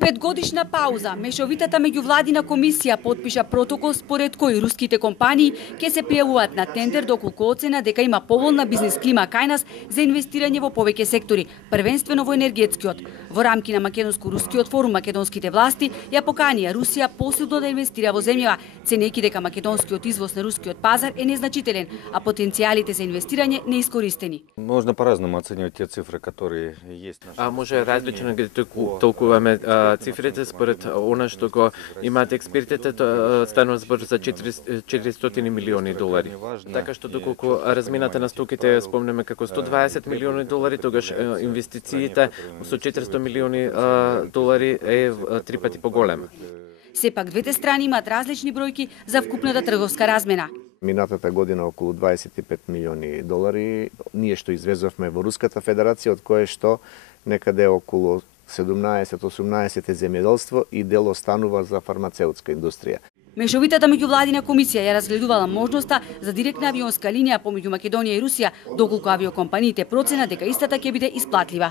По 5-годишна пауза, мешовитата меѓувладина комисија потпиша протокол според кој руските компании ќе се пријавуваат на тендер доколку оцена дека има поволна бизнис клима кај нас за инвестирање во повеќе сектори, првенствено во енергетскиот. Во рамки на македонско-рускиот форум македонските власти ја поканија Русија посилно да инвестира во земјава, ценејќи дека македонскиот извоз на рускиот пазар е незначителен, а потенцијалите за инвестирање неискористени. Можно по-разному оценивать те цифры, которые есть. Може различно да толкуваме цифрите според она што го имаат експертите, станува збор за 400 милиони долари. Така што доколку размината на стоките спомнеме како 120 милиони долари, тогаш инвестициите со 400 милиони долари е 3 пати поголема. Сепак двете страни имаат различни бројки за вкупната трговска размена. Минатата година околу 25 милиони долари ние што извезовме во Руската Федерација, од кое што некаде околу 17-18 е земјоделство и дел останува за фармацеутска индустрија. Мешовитата меѓувладина комисија ја разгледувала можноста за директна авионска линија помеѓу Македонија и Русија, доколку авиокомпаниите проценат дека истата ќе биде исплатлива.